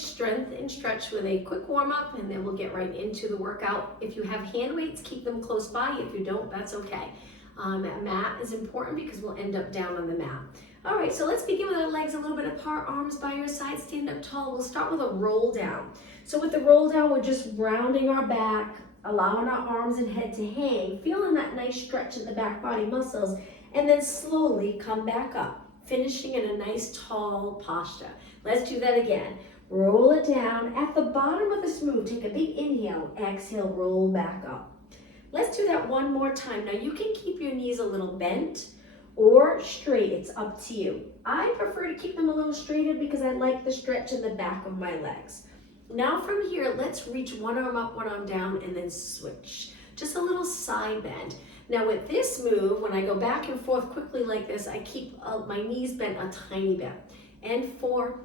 strength and stretch with a quick warm up, and then we'll get right into the workout. If you have hand weights, keep them close by. If you don't, that's okay. That mat is important because we'll end up down on the mat. All right, so let's begin with our legs a little bit apart, arms by your side, stand up tall. We'll start with a roll down. So with the roll down, we're just rounding our back, allowing our arms and head to hang, feeling that nice stretch in the back body muscles, and then slowly come back up, finishing in a nice tall posture. Let's do that again. Roll it down. At the bottom of this move, take a big inhale, exhale, roll back up. Let's do that one more time. Now you can keep your knees a little bent or straight, it's up to you. I prefer to keep them a little straighter because I like the stretch in the back of my legs. Now from here, let's reach one arm up, one arm down, and then switch. Just a little side bend. Now with this move, when I go back and forth quickly like this, I keep my knees bent a tiny bit. And 4,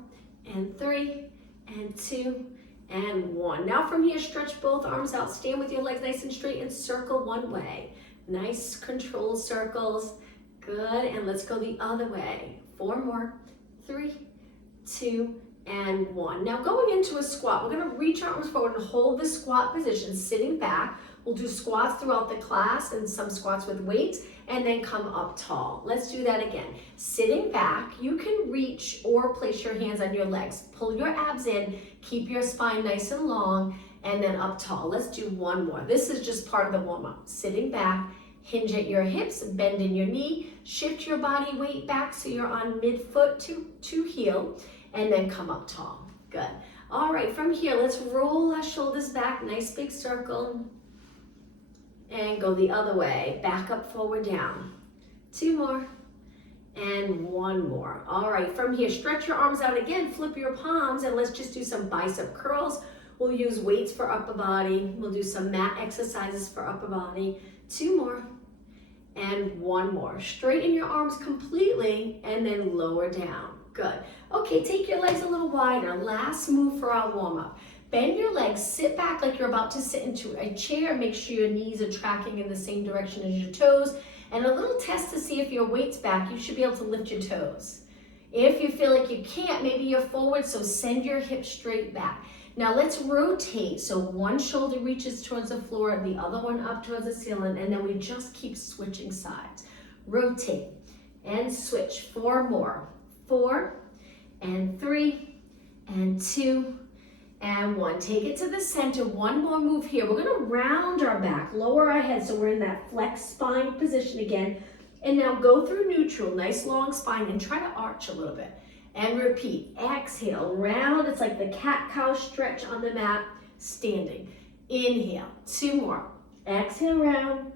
and 3, and 2, and 1. Now from here, stretch both arms out. Stand with your legs nice and straight and circle one way. Nice controlled circles. Good, and let's go the other way. 4 more, 3, 2, and 1. Now going into a squat, we're gonna reach our arms forward and hold the squat position, sitting back. We'll do squats throughout the class and some squats with weights, and then come up tall. Let's do that again. Sitting back, you can reach or place your hands on your legs. Pull your abs in, keep your spine nice and long, and then up tall. Let's do one more. This is just part of the warm-up. Sitting back, hinge at your hips, bend in your knee, shift your body weight back so you're on midfoot to heel, and then come up tall. Good. All right, from here, let's roll our shoulders back, nice big circle, and go the other way. Back up, forward, down. 2 more, and 1 more. All right, from here, stretch your arms out again, flip your palms, and let's just do some bicep curls. We'll use weights for upper body. We'll do some mat exercises for upper body. 2 more, and 1 more. Straighten your arms completely, and then lower down. Good. Okay, take your legs a little wider. Last move for our warm-up. Bend your legs, sit back like you're about to sit into a chair. Make sure your knees are tracking in the same direction as your toes. And a little test to see if your weight's back, you should be able to lift your toes. If you feel like you can't, maybe you're forward, so send your hips straight back. Now let's rotate. So one shoulder reaches towards the floor, the other one up towards the ceiling, and then we just keep switching sides. Rotate and switch. 4 more. 4, and 3, and 2, and 1. Take it to the center. One more move here. We're gonna round our back, lower our head so we're in that flex spine position again. And now go through neutral, nice long spine, and try to arch a little bit. And repeat. Exhale, round. It's like the cat-cow stretch on the mat, standing. Inhale, 2 more. Exhale, round.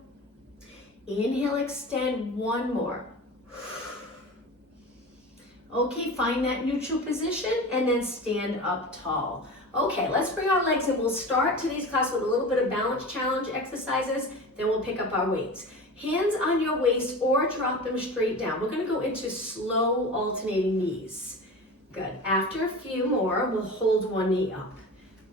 Inhale, extend. 1 more. Okay, find that neutral position and then stand up tall. Okay, let's bring our legs in. We'll start today's class with a little bit of balance challenge exercises, then we'll pick up our weights. Hands on your waist or drop them straight down. We're gonna go into slow alternating knees. Good. After a few more, we'll hold one knee up.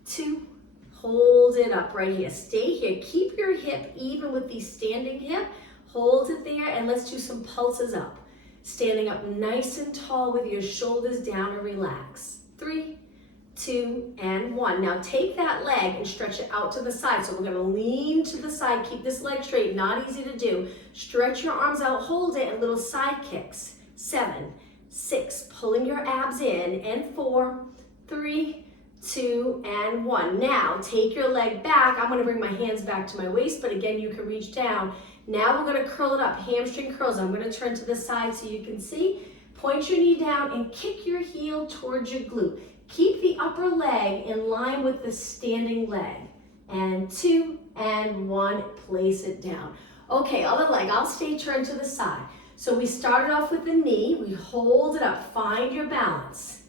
2, hold it up right here. Stay here. Keep your hip even with the standing hip. Hold it there, and let's do some pulses up. Standing up nice and tall with your shoulders down and relax. 3, 2, and 1. Now take that leg and stretch it out to the side. So we're gonna lean to the side, keep this leg straight, not easy to do. Stretch your arms out, hold it, and little side kicks. 7, 6, pulling your abs in, and 4, 3, 2, and 1. Now take your leg back. I'm gonna bring my hands back to my waist, but again, you can reach down. Now we're gonna curl it up, hamstring curls. I'm gonna turn to the side so you can see. Point your knee down and kick your heel towards your glute. Keep the upper leg in line with the standing leg. And 2, and 1, place it down. Okay, other leg, I'll stay turned to the side. So we started off with the knee, we hold it up, find your balance.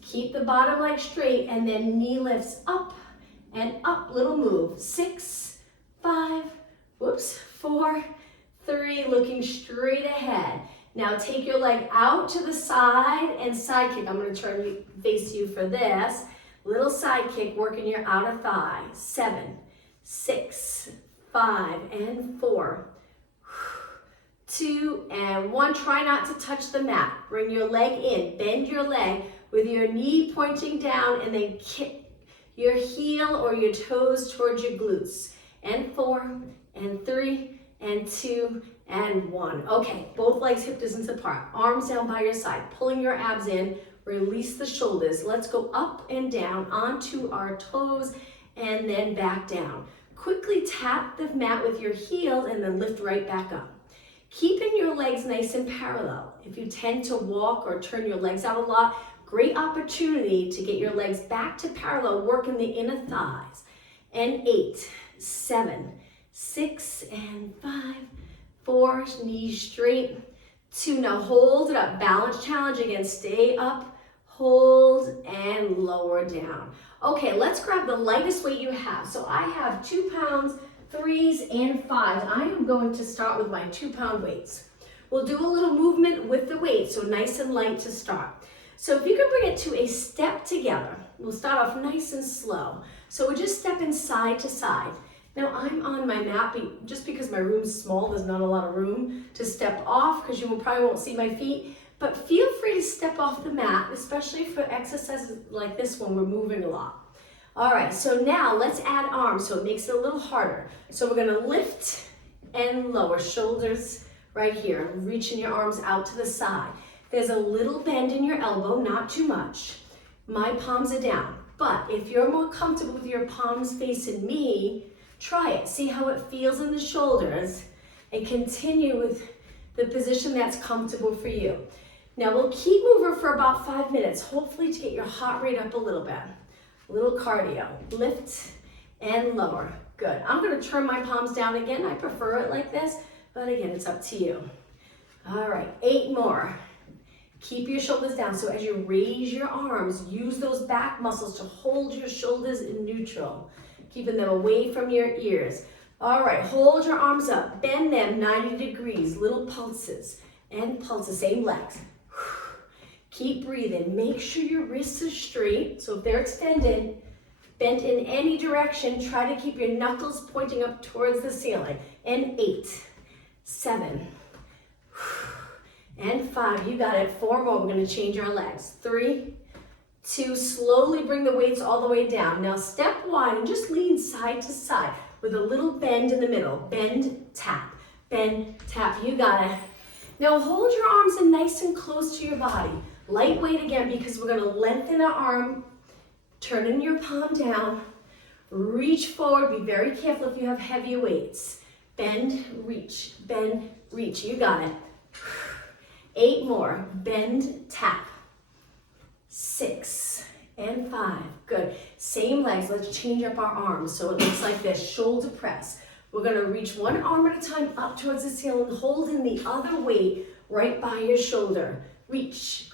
Keep the bottom leg straight, and then knee lifts up and up, little move. 6, 5, 4, 3, looking straight ahead. Now take your leg out to the side and side kick. I'm going to face you for this. Little side kick, working your outer thigh. 7, 6, 5, and 4, 2, and 1. Try not to touch the mat. Bring your leg in, bend your leg. with your knee pointing down, and then kick your heel or your toes towards your glutes. And 4, and 3, and 2, and 1. Okay, both legs hip distance apart, arms down by your side, pulling your abs in, release the shoulders. Let's go up and down onto our toes and then back down. Quickly tap the mat with your heels and then lift right back up. Keeping your legs nice and parallel. If you tend to walk or turn your legs out a lot, great opportunity to get your legs back to parallel, working the inner thighs. And 8, 7, 6, and 5, 4, knees straight, 2, now hold it up, balance challenge again, stay up, hold, and lower down. Okay, let's grab the lightest weight you have. So I have 2 pounds, 3s, and 5s. I am going to start with my 2-pound weights. We'll do a little movement with the weight, so nice and light to start. So if you can bring it to a step together, we'll start off nice and slow. So we're just stepping side to side. Now I'm on my mat, just because my room's small, there's not a lot of room to step off because you probably won't see my feet, but feel free to step off the mat, especially for exercises like this one, we're moving a lot. All right, so now let's add arms so it makes it a little harder. So we're gonna lift and lower, shoulders right here, reaching your arms out to the side. There's a little bend in your elbow, not too much. My palms are down, but if you're more comfortable with your palms facing me, try it, see how it feels in the shoulders, and continue with the position that's comfortable for you. Now we'll keep moving for about 5 minutes, hopefully to get your heart rate up a little bit. A little cardio, lift and lower. Good, I'm gonna turn my palms down again. I prefer it like this, but again, it's up to you. All right, 8 more. Keep your shoulders down. So as you raise your arms, use those back muscles to hold your shoulders in neutral, keeping them away from your ears. All right, hold your arms up, bend them 90 degrees, little pulses and pulses, same legs. Keep breathing, make sure your wrists are straight. So if they're extended, bent in any direction, try to keep your knuckles pointing up towards the ceiling. And 8, 7, and 5, you got it. 4 more, we're gonna change our legs. 3, 2, slowly bring the weights all the way down. Now step wide and just lean side to side with a little bend in the middle. Bend, tap, you got it. Now hold your arms in nice and close to your body. Lightweight again, because we're gonna lengthen our arm, turning your palm down, reach forward, be very careful if you have heavy weights. Bend, reach, you got it. 8 more, bend, tap. 6 and 5, good. Same legs, let's change up our arms so it looks like this, shoulder press. We're gonna reach one arm at a time up towards the ceiling, holding the other weight right by your shoulder. Reach,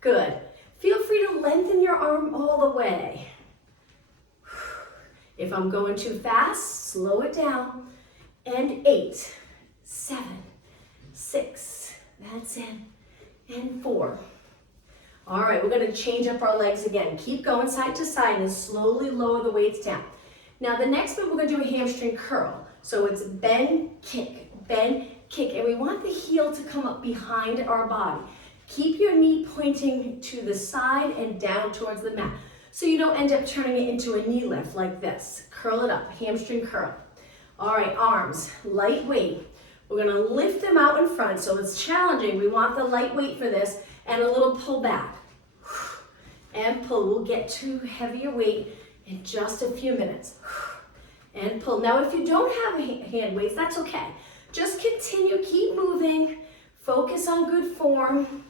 good. Feel free to lengthen your arm all the way. If I'm going too fast, slow it down. And 8, 7, 6, that's it, and 4. All right, we're gonna change up our legs again. Keep going side to side and slowly lower the weights down. Now the next move, we're gonna do a hamstring curl. So it's bend, kick, and we want the heel to come up behind our body. Keep your knee pointing to the side and down towards the mat, so you don't end up turning it into a knee lift like this. Curl it up, hamstring curl. All right, arms, lightweight. We're gonna lift them out in front, so it's challenging. We want the light weight for this, and a little pull back. And pull, we'll get to heavier weight in just a few minutes. And pull. Now if you don't have hand weights, that's okay. Just continue, keep moving, focus on good form.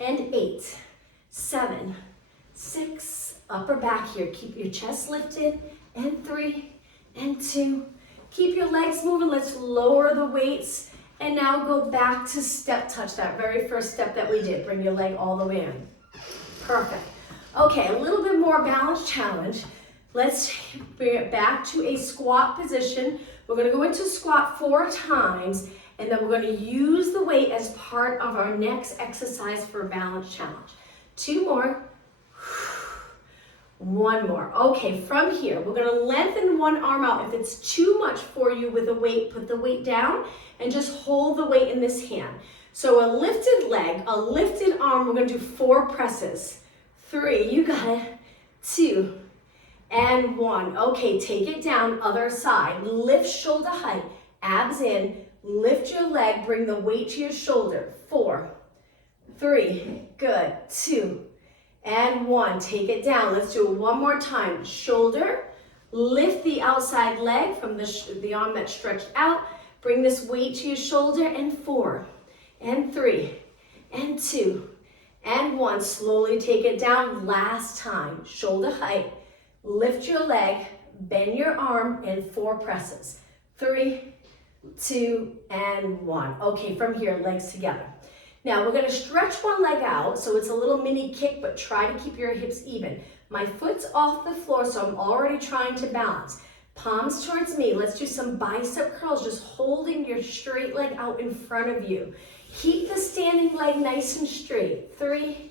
And 8, 7, 6, upper back here. Keep your chest lifted. And 3, and 2. Keep your legs moving. Let's lower the weights. And now go back to step touch, that very first step that we did. Bring your leg all the way in. Perfect. Okay, a little bit more balance challenge. Let's bring it back to a squat position. We're gonna go into squat 4 times, and then we're gonna use the weight as part of our next exercise for a balance challenge. 2 more. 1 more. Okay, from here, we're gonna lengthen one arm out. If it's too much for you with the weight, put the weight down and just hold the weight in this hand. So a lifted leg, a lifted arm, we're gonna do 4 presses. 3, you got it, 2, and 1. Okay, take it down, other side. Lift shoulder height, abs in, lift your leg, bring the weight to your shoulder. 4, 3, good, 2, and 1. Take it down. Let's do it one more time. Shoulder, lift the outside leg from the arm that's stretched out. Bring this weight to your shoulder, and 4, and 3, and 2, and 1. Slowly take it down. Last time. Shoulder height, lift your leg, bend your arm, and 4 presses. 3, 2, and 1. Okay, from here, legs together. Now we're gonna stretch one leg out, so it's a little mini kick, but try to keep your hips even. My foot's off the floor, so I'm already trying to balance. Palms towards me. Let's do some bicep curls, just holding your straight leg out in front of you. Keep the standing leg nice and straight. 3,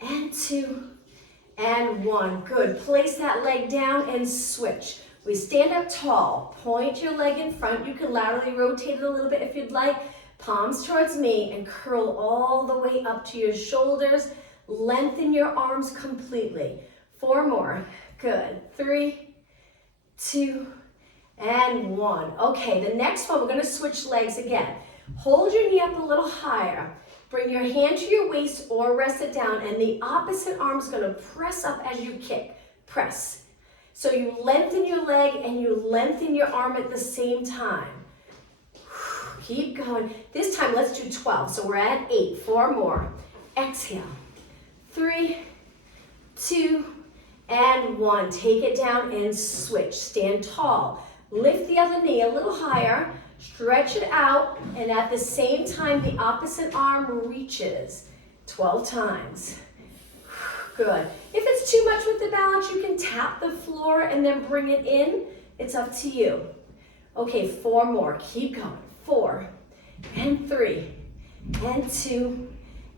and 2, and 1. Good. Place that leg down and switch. We stand up tall. Point your leg in front. You can laterally rotate it a little bit if you'd like. Palms towards me and curl all the way up to your shoulders. Lengthen your arms completely. 4 more. Good. 3, 2, and 1. Okay, the next one, we're going to switch legs again. Hold your knee up a little higher. Bring your hand to your waist or rest it down, and the opposite arm is going to press up as you kick. Press. So you lengthen your leg and you lengthen your arm at the same time. Keep going. This time, let's do 12. So we're at 8. 4 more. Exhale. 3, 2, and 1. Take it down and switch. Stand tall. Lift the other knee a little higher. Stretch it out. And at the same time, the opposite arm reaches. 12 times. Good. If it's too much with the balance, you can tap the floor and then bring it in. It's up to you. Okay, 4 more. Keep going. 4, and 3, and 2,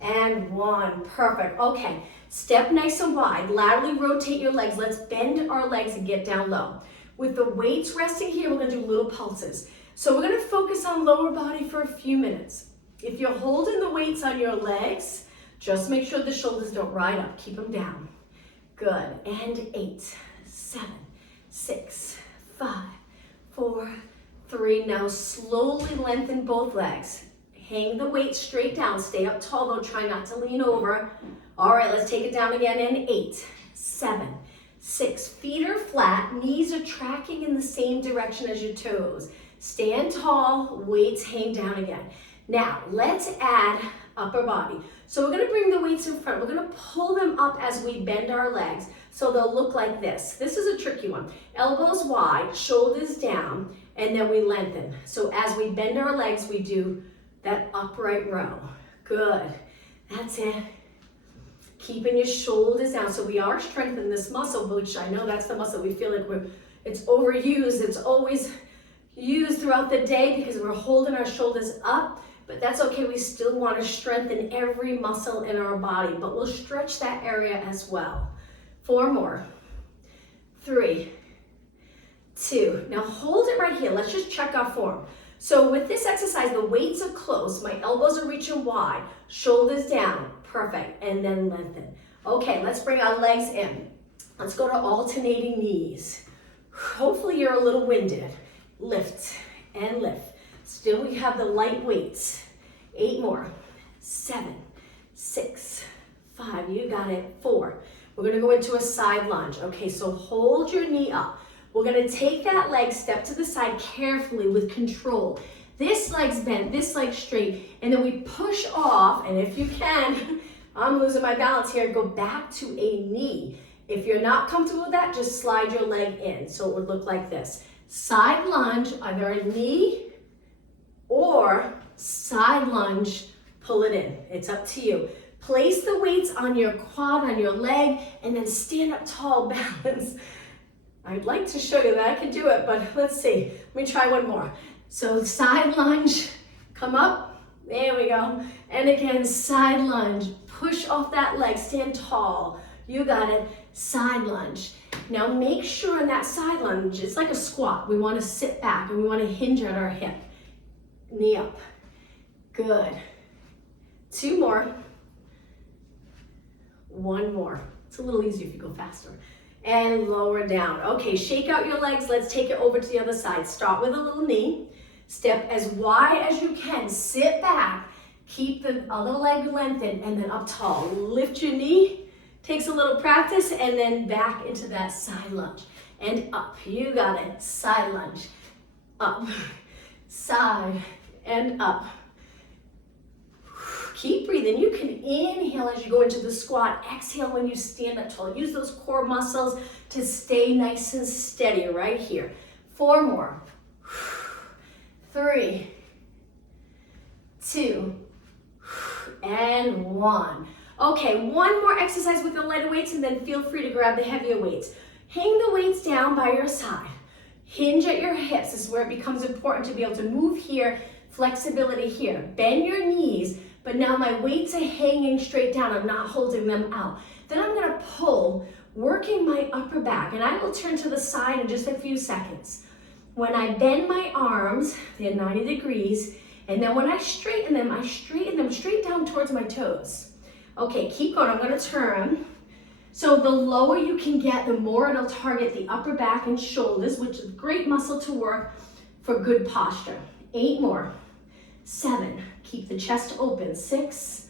and 1. Perfect. Okay, step nice and wide. Laterally rotate your legs. Let's bend our legs and get down low. With the weights resting here, we're going to do little pulses. So we're going to focus on lower body for a few minutes. If you're holding the weights on your legs, just make sure the shoulders don't ride up. Keep them down. Good. And 8, 7, 6, 5, 4, 3. Now slowly lengthen both legs. Hang the weight straight down. Stay up tall though. Try not to lean over. All right, let's take it down again in 8, 7, 6. Feet are flat. Knees are tracking in the same direction as your toes. Stand tall. Weights hang down again. Now let's add upper body. So we're going to bring the weights in front. We're going to pull them up as we bend our legs so they'll look like this. This is a tricky one. Elbows wide, shoulders down, and then we lengthen. So as we bend our legs, we do that upright row. Good. That's it. Keeping your shoulders down. So we are strengthening this muscle, which I know that's the muscle we feel like it's overused. It's always used throughout the day because we're holding our shoulders up, but that's okay. We still want to strengthen every muscle in our body, but we'll stretch that area as well. 4 more. 3, 2. Now hold it right here. Let's just check our form. So with this exercise, the weights are close. My elbows are reaching wide. Shoulders down. Perfect. And then lengthen. Okay, let's bring our legs in. Let's go to alternating knees. Hopefully you're a little winded. Lift and lift. Still we have the light weights. 8 more. 7, 6, 5. You got it. 4. We're going to go into a side lunge. Okay, so hold your knee up. We're going to take that leg, step to the side carefully with control. This leg's bent, this leg's straight, and then we push off, and if you can, I'm losing my balance here, go back to a knee. If you're not comfortable with that, just slide your leg in. So it would look like this. Side lunge, either a knee or side lunge, pull it in. It's up to you. Place the weights on your quad, on your leg, and then stand up tall, balance. I'd like to show you that I can do it, but let's see. Let me try one more. So side lunge, come up, there we go. And again, side lunge, push off that leg, stand tall. You got it, side lunge. Now make sure in that side lunge, it's like a squat. We want to sit back and we want to hinge at our hip. Knee up, good. 2 more. 1 more. It's a little easier if you go faster. And lower down. Okay, shake out your legs. Let's take it over to the other side. Start with a little knee. Step as wide as you can. Sit back. Keep the other leg lengthened and then up tall. Lift your knee. Takes a little practice and then back into that side lunge. And up. You got it. Side lunge. Up. Side and up. Keep breathing. You can inhale as you go into the squat. Exhale when you stand up tall. Use those core muscles to stay nice and steady right here. 4 more. 3, 2, and 1. Okay, one more exercise with the lighter weights and then feel free to grab the heavier weights. Hang the weights down by your side. Hinge at your hips. This is where it becomes important to be able to move here, flexibility here. Bend your knees. But now my weights are hanging straight down. I'm not holding them out. Then I'm gonna pull, working my upper back, and I will turn to the side in just a few seconds. When I bend my arms, they're 90 degrees, and then when I straighten them straight down towards my toes. Okay, keep going, I'm gonna turn. So the lower you can get, the more it'll target the upper back and shoulders, which is a great muscle to work for good posture. 8 more. 7, keep the chest open. 6,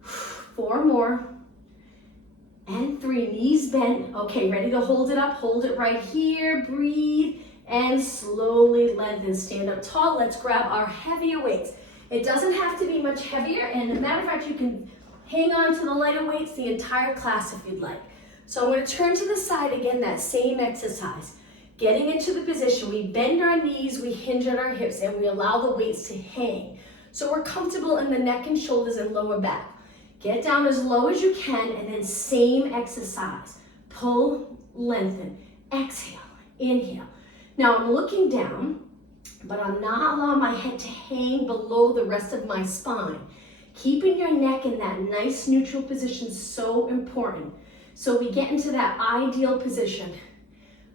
4 more, and 3, knees bent. Okay, ready to hold it up, hold it right here, breathe, and slowly lengthen, stand up tall. Let's grab our heavier weights. It doesn't have to be much heavier, and as a matter of fact, you can hang on to the lighter weights the entire class if you'd like. So I'm gonna turn to the side again, that same exercise. Getting into the position, we bend our knees, we hinge at our hips, and we allow the weights to hang. So we're comfortable in the neck and shoulders and lower back. Get down as low as you can, and then same exercise. Pull, lengthen, exhale, inhale. Now I'm looking down, but I'm not allowing my head to hang below the rest of my spine. Keeping your neck in that nice neutral position is so important. So we get into that ideal position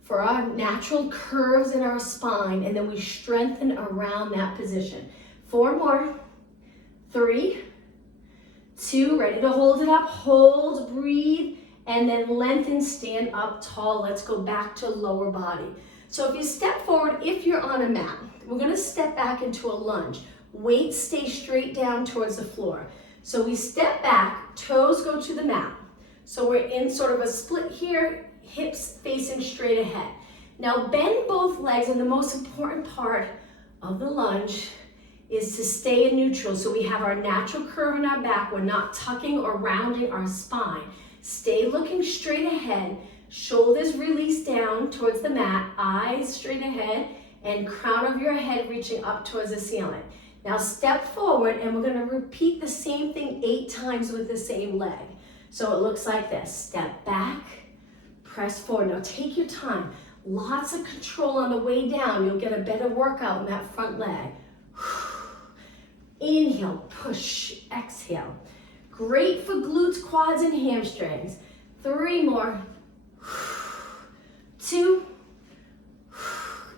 for our natural curves in our spine, and then we strengthen around that position. 4 more. 3, 2, ready to hold it up. Hold, breathe, and then lengthen, stand up tall. Let's go back to lower body. So if you step forward, if you're on a mat, we're gonna step back into a lunge. Weights stay straight down towards the floor. So we step back, toes go to the mat. So we're in sort of a split here, hips facing straight ahead. Now bend both legs, and the most important part of the lunge is to stay in neutral. So we have our natural curve in our back. We're not tucking or rounding our spine. Stay looking straight ahead. Shoulders release down towards the mat, eyes straight ahead, and crown of your head reaching up towards the ceiling. Now step forward, and we're gonna repeat the same thing 8 times with the same leg. So it looks like this. Step back, press forward. Now take your time. Lots of control on the way down. You'll get a better workout in that front leg. Inhale, push, exhale. Great for glutes, quads, and hamstrings. 3 more. 2,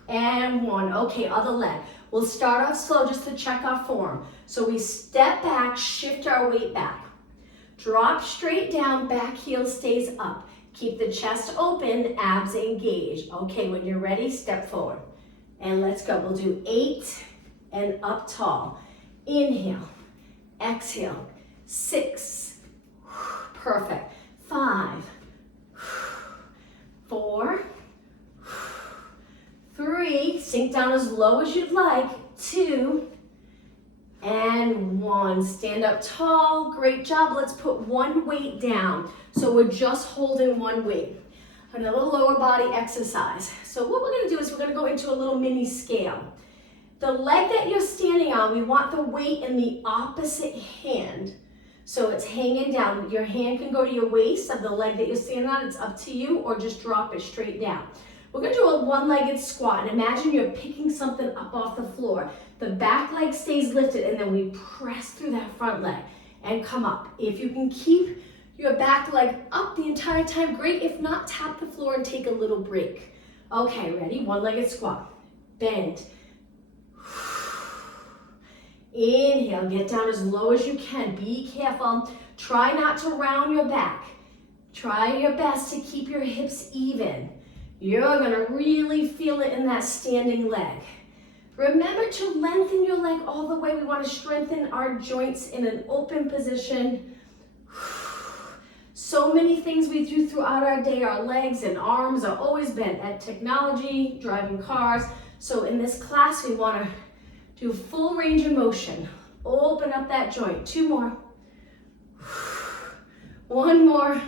and 1. Okay, other leg. We'll start off slow just to check our form. So we step back, shift our weight back. Drop straight down, back heel stays up. Keep the chest open, abs engaged. Okay, when you're ready, step forward. And let's go. We'll do 8 and up tall. Inhale, exhale. 6, perfect. 5, 4, 3, sink down as low as you'd like. 2, and 1. Stand up tall, great job. Let's put one weight down. So we're just holding one weight. Another lower body exercise. So what we're gonna do is we're gonna go into a little mini scale. The leg that you're standing on, we want the weight in the opposite hand. So it's hanging down. Your hand can go to your waist of the leg that you're standing on. It's up to you, or just drop it straight down. We're gonna do a one-legged squat, and imagine you're picking something up off the floor. The back leg stays lifted, and then we press through that front leg and come up. If you can keep your back leg up the entire time, great. If not, tap the floor and take a little break. Okay, ready? One-legged squat. Bend. Inhale, get down as low as you can. Be careful. Try not to round your back. Try your best to keep your hips even. You're gonna really feel it in that standing leg. Remember to lengthen your leg all the way. We want to strengthen our joints in an open position. So many things we do throughout our day, our legs and arms are always bent at technology, driving cars. So in this class, we want to do full range of motion. Open up that joint. 2 more. 1 more.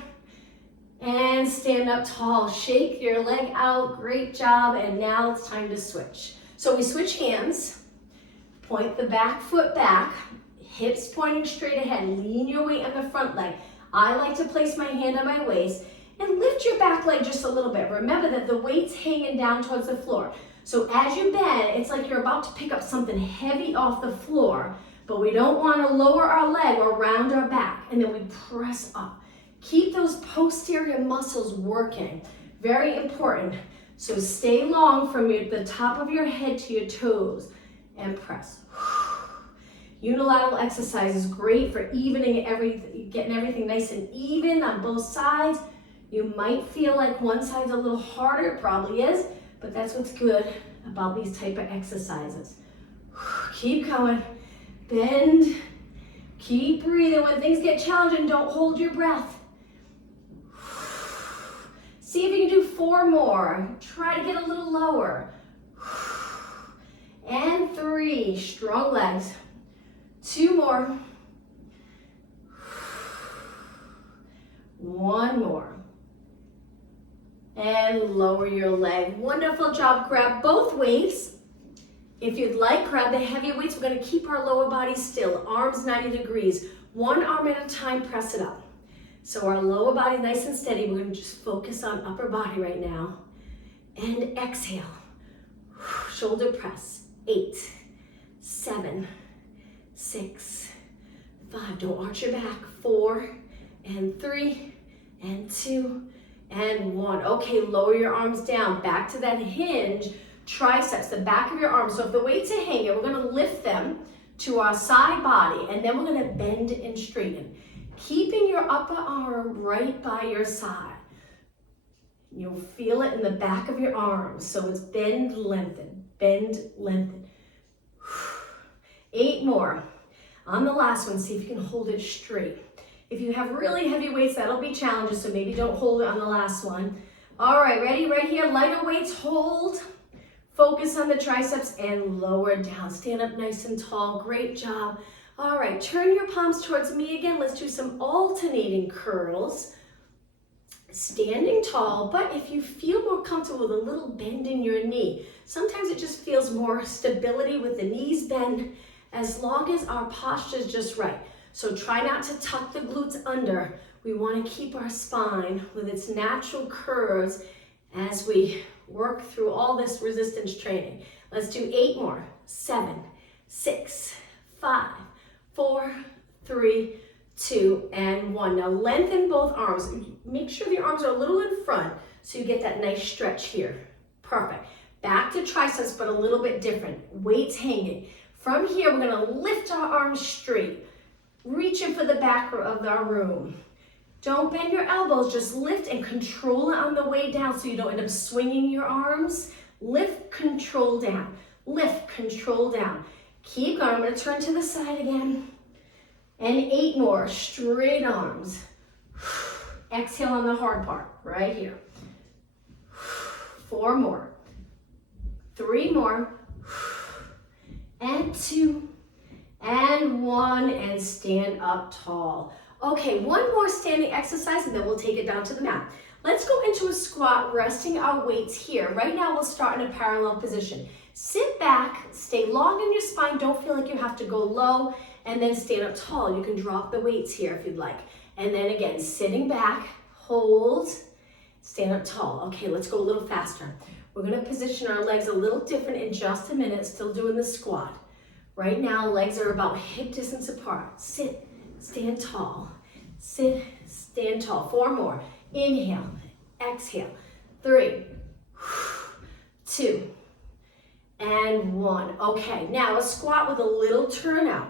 And stand up tall. Shake your leg out. Great job. And now it's time to switch. So we switch hands. Point the back foot back. Hips pointing straight ahead. Lean your weight on the front leg. I like to place my hand on my waist and lift your back leg just a little bit. Remember that the weight's hanging down towards the floor. So as you bend, it's like you're about to pick up something heavy off the floor, but we don't want to lower our leg or round our back, and then we press up. Keep those posterior muscles working. Very important. So stay long from the top of your head to your toes and press. Unilateral exercise is great for evening everything, getting everything nice and even on both sides. You might feel like one side's a little harder, it probably is, but that's what's good about these type of exercises. Keep going, bend, keep breathing. When things get challenging, don't hold your breath. See if you can do 4 more. Try to get a little lower. And 3, strong legs. 2 more. 1 more. And lower your leg. Wonderful job. Grab both weights. If you'd like, grab the heavier weights. We're going to keep our lower body still. Arms 90 degrees. 1 arm at a time, press it up. So our lower body nice and steady. We're going to just focus on upper body right now. And exhale. Shoulder press. 8, 7, 6, 5. Don't arch your back. 4, and 3, and 2, and 1. Okay, lower your arms down. Back to that hinge. Triceps, the back of your arms. So if the weights are hanging, we're going to lift them to our side body, and then we're going to bend and straighten. Keeping your upper arm right by your side. You'll feel it in the back of your arms. So it's bend, lengthen, bend, lengthen. 8 more. On the last one, see if you can hold it straight. If you have really heavy weights, that'll be challenging, so maybe don't hold it on the last one. All right, ready? Right here, lighter weights, hold. Focus on the triceps and lower down. Stand up nice and tall. Great job. All right, turn your palms towards me again. Let's do some alternating curls. Standing tall, but if you feel more comfortable with a little bend in your knee, sometimes it just feels more stability with the knees bent, as long as our posture is just right. So try not to tuck the glutes under. We want to keep our spine with its natural curves as we work through all this resistance training. Let's do 8 more. 7, 6, 5, 4, 3, 2, and 1. Now lengthen both arms. Make sure the arms are a little in front so you get that nice stretch here. Perfect. Back to triceps, but a little bit different. Weights hanging. From here, we're going to lift our arms straight. Reaching for the back of our room. Don't bend your elbows, just lift and control it on the way down so you don't end up swinging your arms. Lift, control down. Lift, control down. Keep going. I'm going to turn to the side again. And 8 more, straight arms. Exhale on the hard part, right here. 4 more. 3 more. And 2. And 1, and stand up tall. Okay, 1 more standing exercise and then we'll take it down to the mat. Let's go into a squat, resting our weights here. Right now we'll start in a parallel position. Sit back, stay long in your spine, don't feel like you have to go low, and then stand up tall. You can drop the weights here if you'd like. And then again, sitting back, hold, stand up tall. Okay, let's go a little faster. We're gonna position our legs a little different in just a minute, still doing the squat. Right now, legs are about hip distance apart. Sit, stand tall. Sit, stand tall. 4 more. Inhale, exhale. 3, 2, and 1. Okay, now a squat with a little turnout.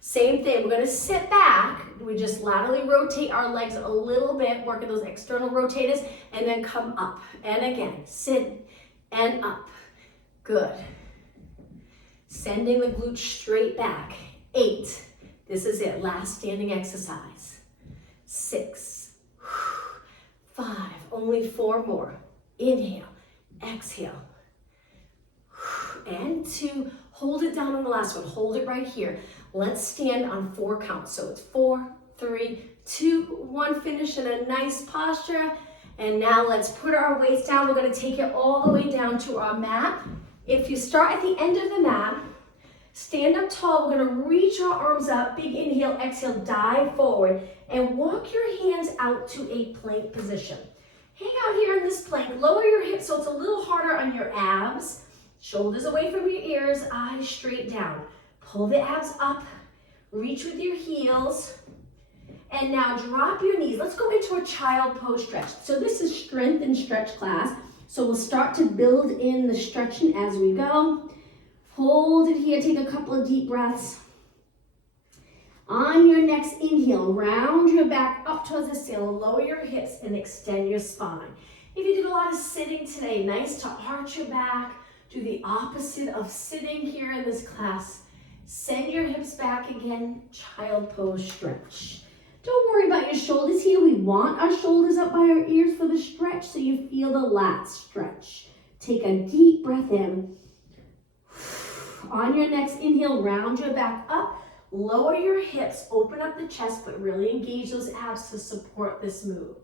Same thing, we're gonna sit back. We just laterally rotate our legs a little bit, working those external rotators, and then come up. And again, sit and up. Good. Sending the glutes straight back. 8. This is it, last standing exercise. 6. 5, only 4 more. Inhale, exhale. And 2, hold it down on the last one. Hold it right here. Let's stand on 4 counts. So it's 4, 3, 2, 1. Finish in a nice posture. And now let's put our weights down. We're gonna take it all the way down to our mat. If you start at the end of the mat, stand up tall. We're gonna reach our arms up. Big inhale, exhale, dive forward. And walk your hands out to a plank position. Hang out here in this plank. Lower your hips so it's a little harder on your abs. Shoulders away from your ears, eyes straight down. Pull the abs up, reach with your heels, and now drop your knees. Let's go into a child pose stretch. So this is strength and stretch class. So we'll start to build in the stretching as we go. Hold it here, take a couple of deep breaths. On your next inhale, round your back up towards the ceiling, lower your hips and extend your spine. If you did a lot of sitting today, nice to arch your back. Do the opposite of sitting here in this class. Send your hips back again, child pose stretch. Don't worry about your shoulders here. We want our shoulders up by our ears for the stretch so you feel the lats stretch. Take a deep breath in. On your next inhale, round your back up, lower your hips, open up the chest, but really engage those abs to support this move.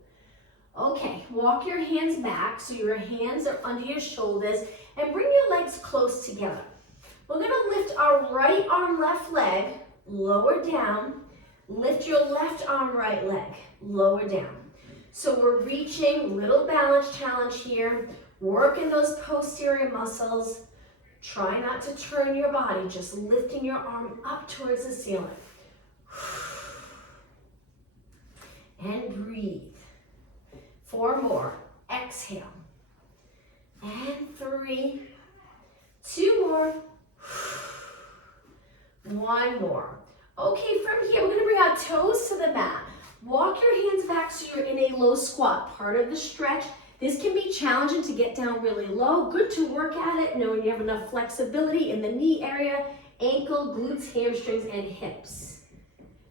Okay, walk your hands back so your hands are under your shoulders and bring your legs close together. We're gonna lift our right arm, left leg, lower down. Lift your left arm, right leg, lower down. So we're reaching, little balance challenge here, working those posterior muscles. Try not to turn your body, just lifting your arm up towards the ceiling. And breathe. 4 more. Exhale. And 3. 2 more. 1 more. Okay, from here, we're gonna bring our toes to the mat. Walk your hands back so you're in a low squat, part of the stretch. This can be challenging to get down really low. Good to work at it, knowing you have enough flexibility in the knee area, ankle, glutes, hamstrings, and hips.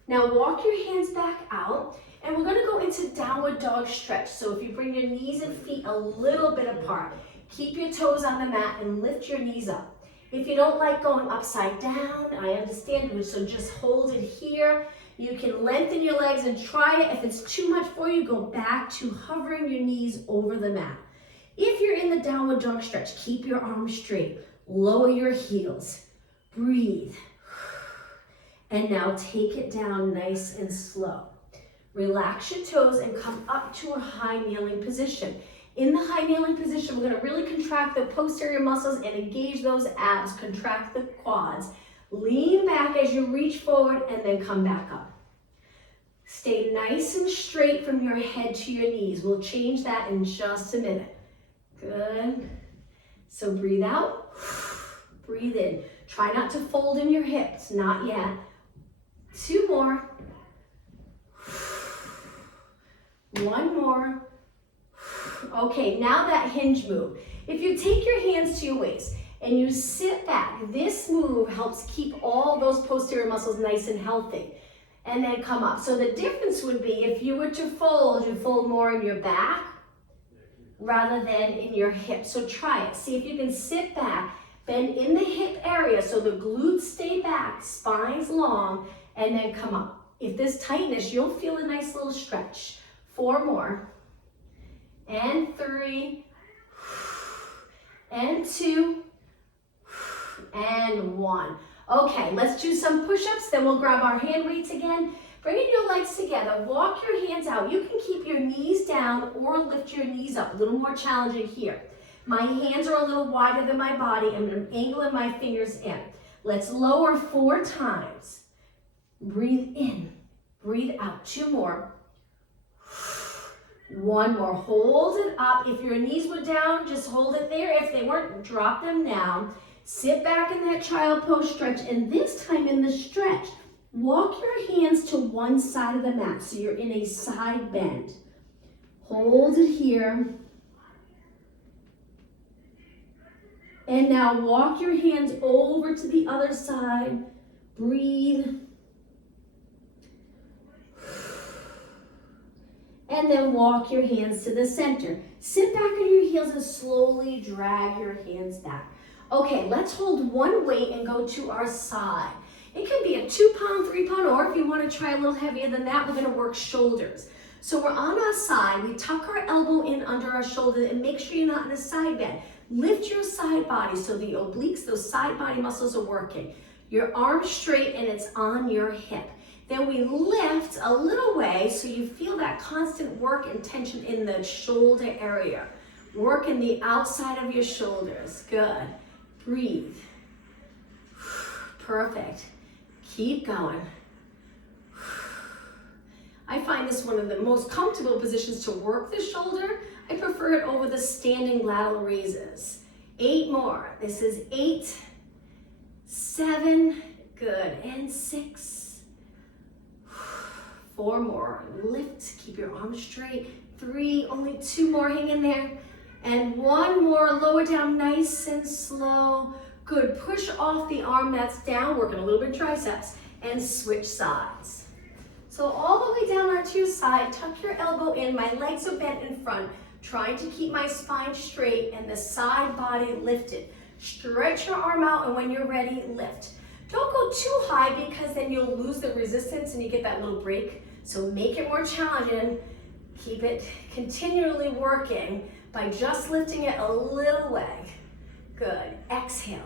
Now walk your hands back out, and we're gonna go into downward dog stretch. So if you bring your knees and feet a little bit apart, keep your toes on the mat and lift your knees up. If you don't like going upside down, I understand, so just hold it here. You can lengthen your legs and try it. If it's too much for you, go back to hovering your knees over the mat. If you're in the downward dog stretch, keep your arms straight. Lower your heels. Breathe. And now take it down nice and slow. Relax your toes and come up to a high kneeling position. In the high kneeling position, we're going to really contract the posterior muscles and engage those abs, contract the quads. Lean back as you reach forward and then come back up. Stay nice and straight from your head to your knees. We'll change that in just a minute. Good. So breathe out, breathe in. Try not to fold in your hips, not yet. 2 more. 1 more. Okay, now that hinge move. If you take your hands to your waist and you sit back, this move helps keep all those posterior muscles nice and healthy. And then come up. So the difference would be if you were to fold, you fold more in your back rather than in your hips. So try it. See if you can sit back, bend in the hip area so the glutes stay back, spine's long, and then come up. If there's tightness, you'll feel a nice little stretch. 4 more. And 3. And 2. And 1. Okay, let's do some push-ups, then we'll grab our hand weights again. Bringing your legs together, walk your hands out. You can keep your knees down or lift your knees up. A little more challenging here. My hands are a little wider than my body. I'm angling my fingers in. Let's lower 4 times. Breathe in, breathe out. 2 more. 1 more. Hold it up. If your knees were down, just hold it there. If they weren't, drop them down. Sit back in that child pose stretch, and this time in the stretch, Walk your hands to one side of the mat so you're in a side bend. Hold it here. And now walk your hands over to the other side. Breathe. And then walk your hands to the center. Sit back on your heels and slowly drag your hands back. Okay, let's hold one weight and go to our side. It can be a 2 pound, 3 pound, or if you want to try a little heavier than that, we're going to work shoulders. So we're on our side, we tuck our elbow in under our shoulder and make sure you're not in a side bend. Lift your side body so the obliques, those side body muscles are working. Your arm straight and it's on your hip. Then we lift a little way so you feel that constant work and tension in the shoulder area. Work in the outside of your shoulders. Good. Breathe. Perfect. Keep going. I find this one of the most comfortable positions to work the shoulder. I prefer it over the standing lateral raises. 8 more. This is 8, 7, good, and 6. 4 more. Lift, keep your arms straight. 3, only 2 more, hang in there. And 1 more, lower down nice and slow. Good, push off the arm that's down, working a little bit triceps, and switch sides. So all the way down onto your side, tuck your elbow in, my legs are bent in front, trying to keep my spine straight and the side body lifted. Stretch your arm out, and when you're ready, lift. Don't go too high because then you'll lose the resistance and you get that little break. So make it more challenging. Keep it continually working by just lifting it a little way. Good. Exhale.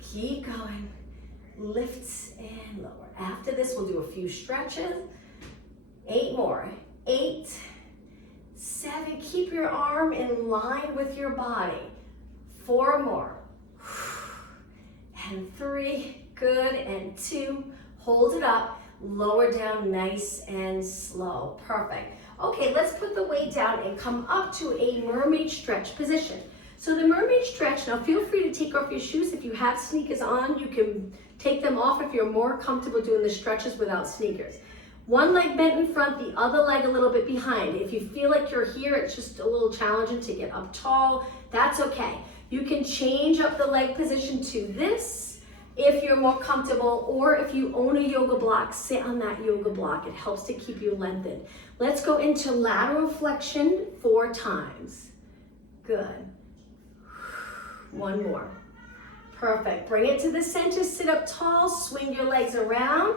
Keep going. Lift and lower. After this, we'll do a few stretches. 8 more. 8, 7. Keep your arm in line with your body. 4 more. And 3. Good. And 2. Hold it up. Lower down nice and slow. Perfect. Okay, let's put the weight down and come up to a mermaid stretch position. So the mermaid stretch, now feel free to take off your shoes. If you have sneakers on, you can take them off if you're more comfortable doing the stretches without sneakers. One leg bent in front, the other leg a little bit behind. If you feel like you're here, it's just a little challenging to get up tall, that's okay. You can change up the leg position to this if you're more comfortable, or if you own a yoga block, sit on that yoga block. It helps to keep you lengthened. Let's go into lateral flexion 4 times. Good. 1 more. Perfect. Bring it to the center, sit up tall, swing your legs around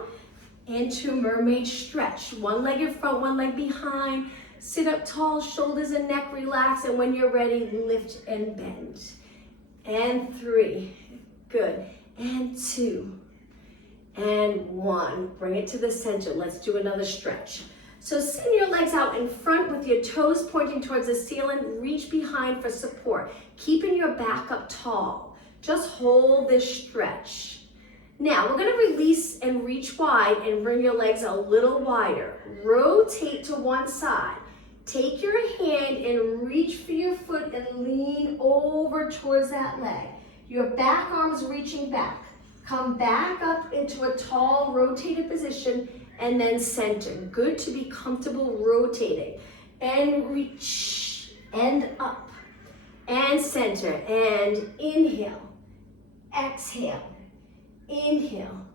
into mermaid stretch. 1 leg in front, 1 leg behind. Sit up tall, shoulders and neck relax, and when you're ready, lift and bend. And 3. Good. And 2. And 1. Bring it to the center. Let's do another stretch. So send your legs out in front with your toes pointing towards the ceiling. Reach behind for support, keeping your back up tall. Just hold this stretch. Now we're going to release and reach wide and bring your legs a little wider. Rotate to one side. Take your hand and reach for your foot and lean over towards that leg. Your back arm's reaching back. Come back up into a tall rotated position and then center. Good to be comfortable rotating. And reach and up and center and inhale, exhale, inhale,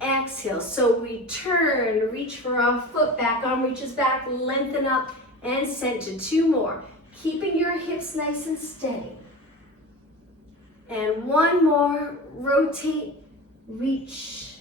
exhale. So we turn, reach for our foot, back arm reaches back, lengthen up and center. 2 more. Keeping your hips nice and steady. And 1 more, rotate, reach,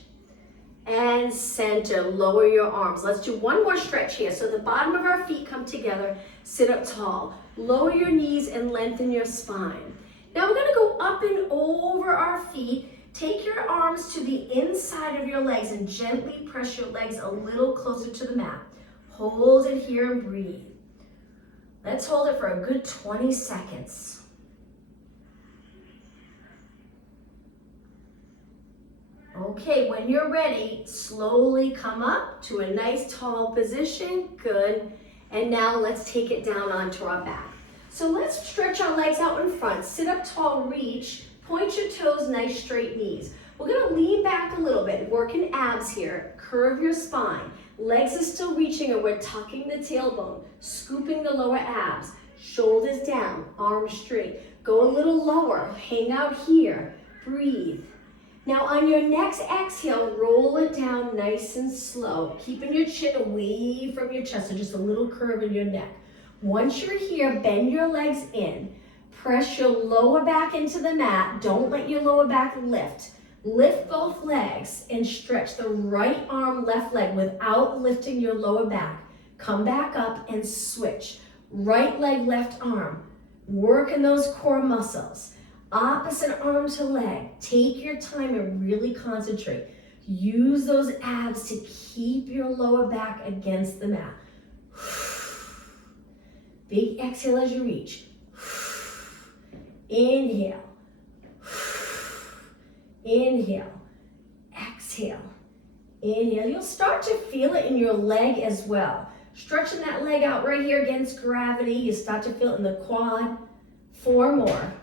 and center. Lower your arms. Let's do 1 more stretch here. So the bottom of our feet come together, sit up tall. Lower your knees and lengthen your spine. Now we're gonna go up and over our feet. Take your arms to the inside of your legs and gently press your legs a little closer to the mat. Hold it here and breathe. Let's hold it for a good 20 seconds. Okay, when you're ready, slowly come up to a nice tall position. Good. And now let's take it down onto our back. So let's stretch our legs out in front. Sit up tall, reach. Point your toes, nice straight knees. We're gonna lean back a little bit, working abs here. Curve your spine. Legs are still reaching and we're tucking the tailbone, scooping the lower abs. Shoulders down, arms straight. Go a little lower, hang out here, breathe. Now on your next exhale, roll it down nice and slow, keeping your chin away from your chest, so just a little curve in your neck. Once you're here, bend your legs in. Press your lower back into the mat. Don't let your lower back lift. Lift both legs and stretch the right arm, left leg without lifting your lower back. Come back up and switch. Right leg, left arm. Working those core muscles. Opposite arm to leg. Take your time and really concentrate. Use those abs to keep your lower back against the mat. Big exhale as you reach. Inhale. Inhale. Exhale. Inhale. You'll start to feel it in your leg as well. Stretching that leg out right here against gravity. You start to feel it in the quad. 4 more.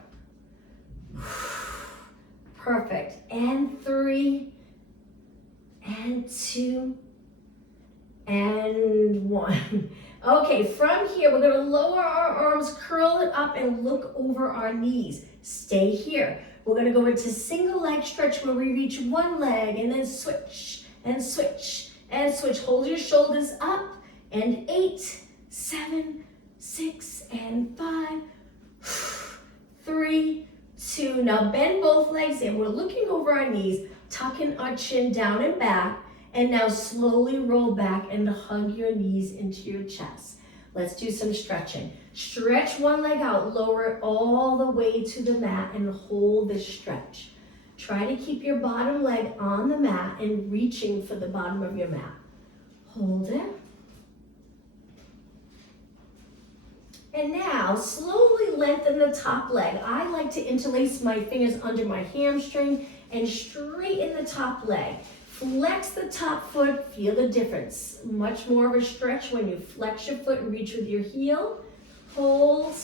Perfect. And 3. And 2. And 1. Okay, from here, we're gonna lower our arms, curl it up, and look over our knees. Stay here. We're gonna go into single leg stretch where we reach one leg and then switch, and switch, and switch. Hold your shoulders up, and 8, 7, 6, and 5, 3, 2. Now bend both legs in. We're looking over our knees, tucking our chin down and back. And now slowly roll back and hug your knees into your chest. Let's do some stretching. Stretch one leg out, lower it all the way to the mat and hold this stretch. Try to keep your bottom leg on the mat and reaching for the bottom of your mat. Hold it. And now slowly lengthen the top leg. I like to interlace my fingers under my hamstring and straighten the top leg. Flex the top foot, feel the difference. Much more of a stretch when you flex your foot and reach with your heel. Hold.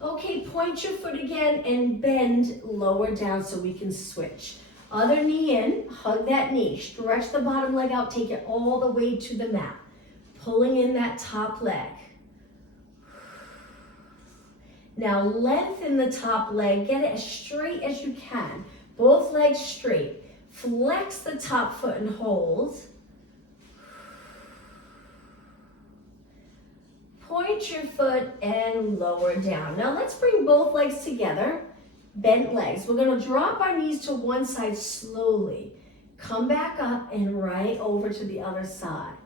Okay, point your foot again and bend lower down so we can switch. Other knee in, hug that knee. Stretch the bottom leg out, take it all the way to the mat. Pulling in that top leg. Now lengthen the top leg, get it as straight as you can. Both legs straight. Flex the top foot and hold. Point your foot and lower down. Now let's bring both legs together. Bent legs. We're going to drop our knees to one side slowly. Come back up and right over to the other side.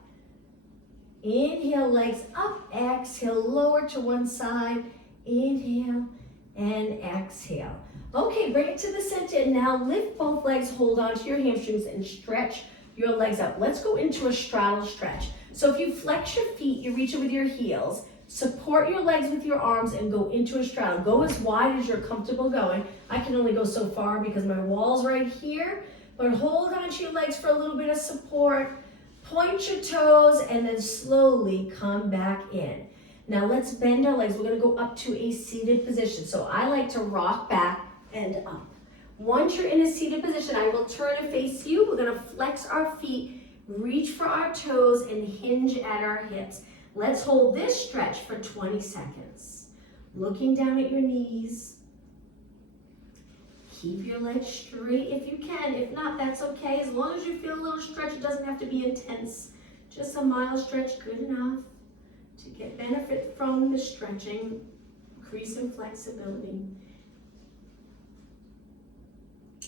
Inhale, legs up. Exhale, lower to one side. Inhale and exhale. Okay, bring it to the center and now lift both legs, hold on to your hamstrings and stretch your legs up. Let's go into a straddle stretch. So if you flex your feet, you reach it with your heels, support your legs with your arms and go into a straddle. Go as wide as you're comfortable going. I can only go so far because my wall's right here, but hold on to your legs for a little bit of support. Point your toes and then slowly come back in. Now let's bend our legs. We're gonna go up to a seated position. So I like to rock back and up. Once you're in a seated position, I will turn and face you. We're gonna flex our feet, reach for our toes, and hinge at our hips. Let's hold this stretch for 20 seconds. Looking down at your knees. Keep your legs straight if you can. If not, that's okay. As long as you feel a little stretch, it doesn't have to be intense. Just a mild stretch, good enough to get benefit from the stretching, increase in flexibility.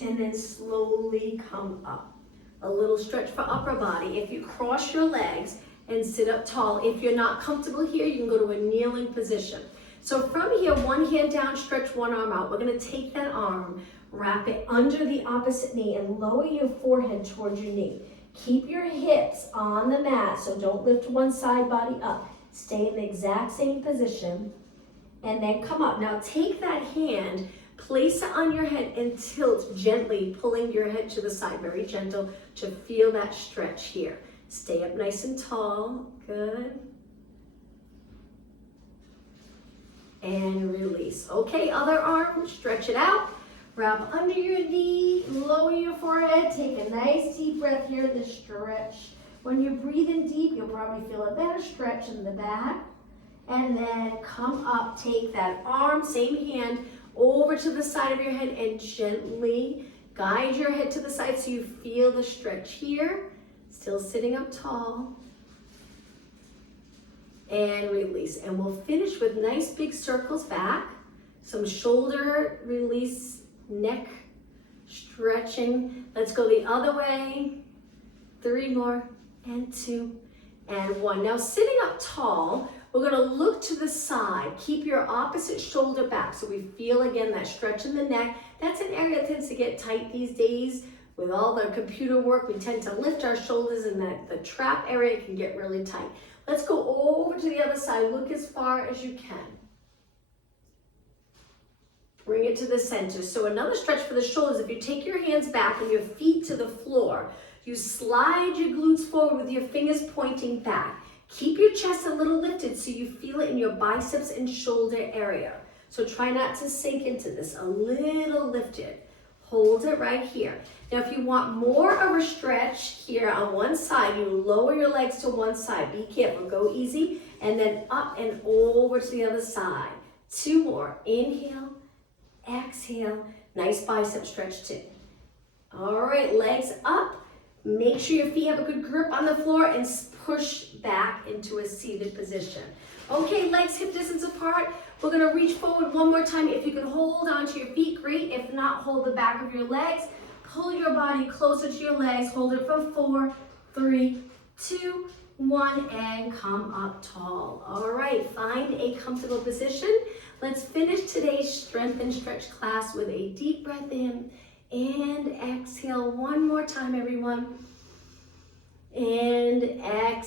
And then slowly come up. A little stretch for upper body. If you cross your legs and sit up tall, if you're not comfortable here, you can go to a kneeling position. So from here, one hand down, stretch one arm out. We're gonna take that arm, wrap it under the opposite knee and lower your forehead towards your knee. Keep your hips on the mat, so don't lift one side body up. Stay in the exact same position and then come up. Now take that hand, place it on your head and tilt gently, pulling your head to the side, very gentle to feel that stretch here. Stay up nice and tall, good. And release. Okay, other arm, stretch it out. Grab under your knee, lower your forehead, take a nice deep breath here in the stretch. When you're breathing deep, you'll probably feel a better stretch in the back. And then come up, take that arm, same hand, over to the side of your head and gently guide your head to the side so you feel the stretch here. Still sitting up tall. And release. And we'll finish with nice big circles back. Some shoulder release, neck stretching. Let's go the other way. 3 more, and 2, and 1. Now sitting up tall, we're gonna look to the side. Keep your opposite shoulder back so we feel again that stretch in the neck. That's an area that tends to get tight these days. With all the computer work, we tend to lift our shoulders and the trap area can get really tight. Let's go over to the other side. Look as far as you can. Bring it to the center. So another stretch for the shoulders. If you take your hands back and your feet to the floor, you slide your glutes forward with your fingers pointing back. Keep your chest a little lifted so you feel it in your biceps and shoulder area. So try not to sink into this. A little lifted. Hold it right here. Now if you want more of a stretch here on one side, you lower your legs to one side. Be careful, go easy. And then up and over to the other side. 2 more. Inhale, exhale. Nice bicep stretch too. All right, legs up. Make sure your feet have a good grip on the floor and push back into a seated position. Okay, legs hip distance apart. We're gonna reach forward one more time. If you can hold onto your feet, great. If not, hold the back of your legs. Pull your body closer to your legs. Hold it for 4, 3, 2, 1, and come up tall. All right, find a comfortable position. Let's finish today's strength and stretch class with a deep breath in and exhale one more time, everyone. And exhale.